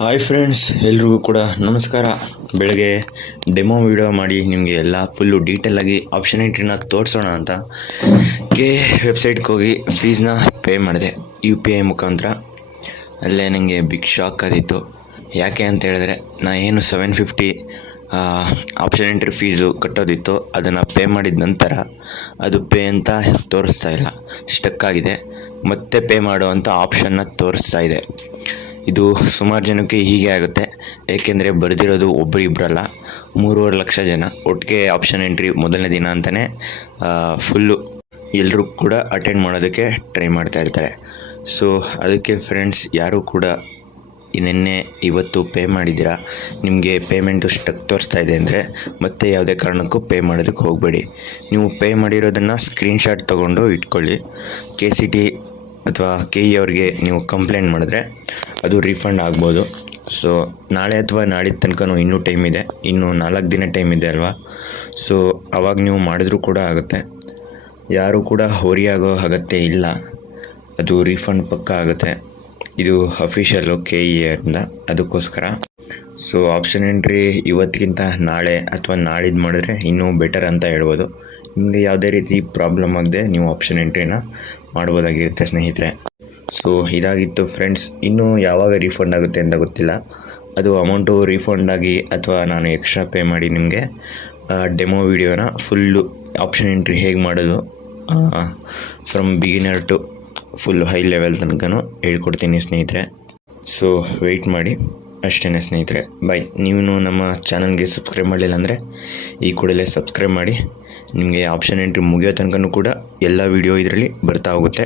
Hi friends, ಎಲ್ರಿಗೂ ಕೂಡ ನಮಸ್ಕಾರ. ಬೆಳಗ್ಗೆ ಡೆಮೋ ವಿಡಿಯೋ ಮಾಡಿ ನಿಮಗೆ ಎಲ್ಲ ಫುಲ್ಲು ಡೀಟೇಲಾಗಿ ಆಪ್ಷನ್ ಎಂಟ್ರಿನ ತೋರಿಸೋಣ ಅಂತ ವೆಬ್ಸೈಟ್ಗೆ ಹೋಗಿ ಫೀಸ್ನ ಪೇ ಮಾಡಿದೆ UPI ಮುಖಾಂತರ. ಅಲ್ಲೇ ನನಗೆ ಬಿಗ್ ಶಾಕ್ ಆದಿತ್ತು. ಯಾಕೆ ಅಂತ ಹೇಳಿದ್ರೆ ಏನು 750 ಆಪ್ಷನ್ ಎಂಟ್ರಿ ಫೀಸು ಕಟ್ಟೋದಿತ್ತು, ಅದನ್ನು ಪೇ ಮಾಡಿದ ನಂತರ ಅದು ಪೇ ಅಂತ ತೋರಿಸ್ತಾ ಇಲ್ಲ, ಸ್ಟಕ್ ಆಗಿದೆ. ಮತ್ತೆ ಪೇ ಮಾಡುವಂಥ ಆಪ್ಷನ್ನ ತೋರಿಸ್ತಾ ಇದೆ. ಇದು ಸುಮಾರು ಜನಕ್ಕೆ ಹೀಗೆ ಆಗುತ್ತೆ. ಏಕೆಂದರೆ ಬರೆದಿರೋದು ಇಬ್ಬರಲ್ಲ, 3.5 ಲಕ್ಷ ಜನ ಒಟ್ಟಿಗೆ ಆಪ್ಷನ್ ಎಂಟ್ರಿ ಮೊದಲನೇ ದಿನ ಅಂತಲೇ ಫುಲ್ಲು ಎಲ್ಲರೂ ಕೂಡ ಅಟೆಂಡ್ ಮಾಡೋದಕ್ಕೆ ಟ್ರೈ ಮಾಡ್ತಾ ಇರ್ತಾರೆ. ಸೊ ಅದಕ್ಕೆ ಫ್ರೆಂಡ್ಸ್, ಯಾರೂ ಕೂಡ ನಿನ್ನೆ ಇವತ್ತು ಪೇ ಮಾಡಿದ್ದೀರಾ, ನಿಮಗೆ ಪೇಮೆಂಟು ಸ್ಟಕ್ ತೋರಿಸ್ತಾ ಇದೆ ಅಂದರೆ ಮತ್ತೆ ಯಾವುದೇ ಕಾರಣಕ್ಕೂ ಪೇ ಮಾಡೋದಕ್ಕೆ ಹೋಗಬೇಡಿ. ನೀವು ಪೇ ಮಾಡಿರೋದನ್ನು ಸ್ಕ್ರೀನ್ಶಾಟ್ ತೊಗೊಂಡು ಇಟ್ಕೊಳ್ಳಿ. KCT ಅಥವಾ KE ಅವ್ರಿಗೆ ನೀವು ಕಂಪ್ಲೇಂಟ್ ಮಾಡಿದ್ರೆ ಅದು ರೀಫಂಡ್ ಆಗ್ಬೋದು. ಸೊ ನಾಳೆ ಅಥವಾ ನಾಳಿದ ತನಕ ಇನ್ನೂ ಟೈಮ್ ಇದೆ, ಇನ್ನೂ 4 ದಿನ ಟೈಮ್ ಇದೆ ಅಲ್ವಾ. ಸೊ ಅವಾಗ ನೀವು ಮಾಡಿದ್ರೂ ಕೂಡ ಆಗುತ್ತೆ. ಯಾರೂ ಕೂಡ ಹೊರಿಯಾಗೋ ಅಗತ್ಯ ಇಲ್ಲ, ಅದು ರೀಫಂಡ್ ಪಕ್ಕ ಆಗುತ್ತೆ. ಇದು ಅಫಿಷಿಯಲ್ಲು KE ಇಂದ, ಅದಕ್ಕೋಸ್ಕರ. ಸೊ ಆಪ್ಷನ್ ಎಂಟ್ರಿ ಇವತ್ತಿಗಿಂತ ನಾಳೆ ಅಥವಾ ನಾಳಿದ್ದು ಮಾಡಿದ್ರೆ ಇನ್ನೂ ಬೆಟರ್ ಅಂತ ಹೇಳ್ಬೋದು. ನಿಮಗೆ ಯಾವುದೇ ರೀತಿ ಪ್ರಾಬ್ಲಮ್ ಆಗದೆ ನೀವು ಆಪ್ಷನ್ ಎಂಟ್ರಿನ ಮಾಡ್ಬೋದಾಗಿರುತ್ತೆ ಸ್ನೇಹಿತರೆ. ಸೊ ಇದಾಗಿತ್ತು ಫ್ರೆಂಡ್ಸ್. ಇನ್ನೂ ಯಾವಾಗ ರೀಫಂಡ್ ಆಗುತ್ತೆ ಅಂತ ಗೊತ್ತಿಲ್ಲ. ಅದು ಅಮೌಂಟು ರೀಫಂಡ್ ಆಗಿ ಅಥವಾ ನಾನು ಎಕ್ಸ್ಟ್ರಾ ಪೇ ಮಾಡಿ ನಿಮಗೆ ಡೆಮೋ ವಿಡಿಯೋನ ಫುಲ್ಲು ಆಪ್ಷನ್ ಎಂಟ್ರಿ ಹೇಗೆ ಮಾಡೋದು from beginner to full high level ತನಕನೂ ಹೇಳ್ಕೊಡ್ತೀನಿ ಸ್ನೇಹಿತರೆ. ಸೊ ವೆಯ್ಟ್ ಮಾಡಿ ಅಷ್ಟೇ ಸ್ನೇಹಿತರೆ. ಬಾಯ್. ನೀವು ನಮ್ಮ ಚಾನಲ್ಗೆ ಸಬ್ಸ್ಕ್ರೈಬ್ ಮಾಡಲಿಲ್ಲ ಅಂದರೆ ಈ ಕೂಡಲೇ ಸಬ್ಸ್ಕ್ರೈಬ್ ಮಾಡಿ. ನಿಮಗೆ ಆಪ್ಷನ್ ಎಂಟ್ರಿ ಮುಗಿಯೋ ತನಕ ಕೂಡ ಎಲ್ಲ ವೀಡಿಯೋ ಇದರಲ್ಲಿ ಬರ್ತಾ ಹೋಗುತ್ತೆ.